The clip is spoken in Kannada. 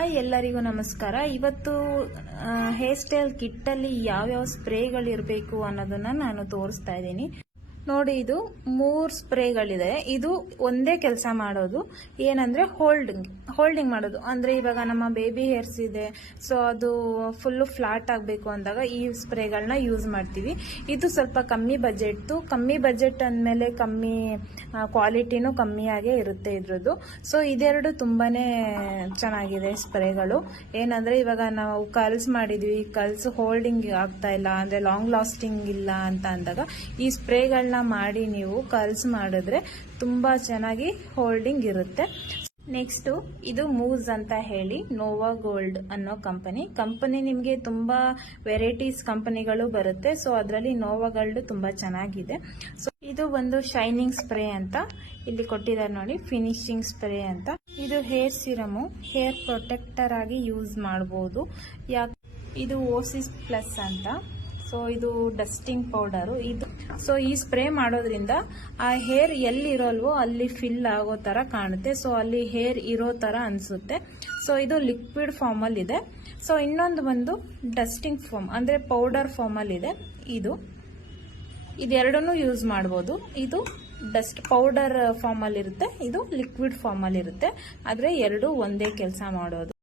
ಹಾಯ್ ಎಲ್ಲರಿಗೂ ನಮಸ್ಕಾರ. ಇವತ್ತು ಹೇರ್ ಸ್ಟೈಲ್ ಕಿಟ್ಟಲ್ಲಿ ಯಾವ್ಯಾವ ಸ್ಪ್ರೇಗಳಿರಬೇಕು ಅನ್ನೋದನ್ನ ನಾನು ತೋರಿಸ್ತಾ ಇದ್ದೀನಿ. ನೋಡಿ, ಇದು ಮೂರು ಸ್ಪ್ರೇಗಳಿದೆ. ಇದು ಒಂದೇ ಕೆಲಸ ಮಾಡೋದು. ಏನಂದ್ರೆ ಹೋಲ್ಡಿಂಗ್ ಹೋಲ್ಡಿಂಗ್ ಮಾಡೋದು. ಅಂದ್ರೆ ಇವಾಗ ನಮ್ಮ ಬೇಬಿ ಹೇರ್ಸ್ ಇದೆ. ಸೊ ಅದು ಫುಲ್ಲು ಫ್ಲಾಟ್ ಆಗಬೇಕು ಅಂದಾಗ ಈ ಸ್ಪ್ರೇಗಳನ್ನ ಯೂಸ್ ಮಾಡ್ತೀವಿ. ಇದು ಸ್ವಲ್ಪ ಕಮ್ಮಿ ಬಜೆಟ್ದು ಕಮ್ಮಿ ಬಜೆಟ್ ಅಂದಮೇಲೆ ಕಮ್ಮಿ ಕ್ವಾಲಿಟಿನೂ ಕಮ್ಮಿಯಾಗೇ ಇರುತ್ತೆ ಇದ್ರದ್ದು. ಸೊ ಇದೆರಡು ತುಂಬಾ ಚೆನ್ನಾಗಿದೆ ಸ್ಪ್ರೇಗಳು. ಏನಂದ್ರೆ ಇವಾಗ ನಾವು ಕಲ್ಸ್ ಮಾಡಿದ್ವಿ. ಕಲ್ಸ್ ಹೋಲ್ಡಿಂಗ್ ಆಗ್ತಾ ಇಲ್ಲ. ಅಂದ್ರೆ ಲಾಂಗ್ ಲಾಸ್ಟಿಂಗ್ ಇಲ್ಲ ಅಂತ ಅಂದಾಗ ಈ ಸ್ಪ್ರೇಗಳನ್ನ ಮಾಡಿ ನೀವು ಕಲ್ಸ್ ಮಾಡಿದ್ರೆ ತುಂಬಾ ಚೆನ್ನಾಗಿ ಹೋಲ್ಡಿಂಗ್ ಇರುತ್ತೆ. ನೆಕ್ಸ್ಟ್ ಇದು ಮೂಸ್ ಅಂತ ಹೇಳಿ ನೋವಾ ಗೋಲ್ಡ್ ಅನ್ನೋ ಕಂಪನಿ ಕಂಪನಿ ನಿಮಗೆ ತುಂಬಾ ವೆರೈಟೀಸ್ ಕಂಪನಿಗಳು ಬರುತ್ತೆ. ಸೊ ಅದರಲ್ಲಿ ನೋವಾ ಗೋಲ್ಡ್ ತುಂಬಾ ಚೆನ್ನಾಗಿದೆ. ಸೊ ಇದು ಒಂದು ಶೈನಿಂಗ್ ಸ್ಪ್ರೇ ಅಂತ ಇಲ್ಲಿ ಕೊಟ್ಟಿದ್ದಾರೆ ನೋಡಿ ಫಿನಿಶಿಂಗ್ ಸ್ಪ್ರೇ ಅಂತ. ಇದು ಹೇರ್ ಸಿರಮ್ ಹೇರ್ ಪ್ರೊಟೆಕ್ಟರ್ ಆಗಿ ಯೂಸ್ ಮಾಡಬಹುದು ಯಾಕೆ ಇದು ಓಸಿಸ್ ಪ್ಲಸ್ ಅಂತ. ಸೊ ಇದು ಡಸ್ಟಿಂಗ್ ಪೌಡರು ಇದು ಸೊ ಈ ಸ್ಪ್ರೇ ಮಾಡೋದ್ರಿಂದ ಆ ಹೇರ್ ಎಲ್ಲಿರೋಲ್ವೋ ಅಲ್ಲಿ ಫಿಲ್ ಆಗೋ ತರ ಕಾಣುತ್ತೆ. ಸೊ ಅಲ್ಲಿ ಹೇರ್ ಇರೋ ತರ ಅನ್ಸುತ್ತೆ. ಸೊ ಇದು ಲಿಕ್ವಿಡ್ ಫಾರ್ಮ್ ಅಲ್ಲಿ ಇದೆ. ಸೊ ಇನ್ನೊಂದು ಬಂದು ಡಸ್ಟಿಂಗ್ ಫಾರ್ಮ್ ಅಂದ್ರೆ ಪೌಡರ್ ಫಾರ್ಮ್ ಅಲ್ಲಿ ಇದೆ. ಇದು, ಇದೆರಡನ್ನೂ ಯೂಸ್ ಮಾಡ್ಬೋದು. ಇದು ಡಸ್ಟ್ ಪೌಡರ್ ಫಾರ್ಮ್ ಅಲ್ಲಿ ಇರುತ್ತೆ. ಇದು ಲಿಕ್ವಿಡ್ ಫಾರ್ಮ್ ಅಲ್ಲಿ ಇರುತ್ತೆ. ಆದ್ರೆ ಎರಡು ಒಂದೇ ಕೆಲಸ ಮಾಡೋದು.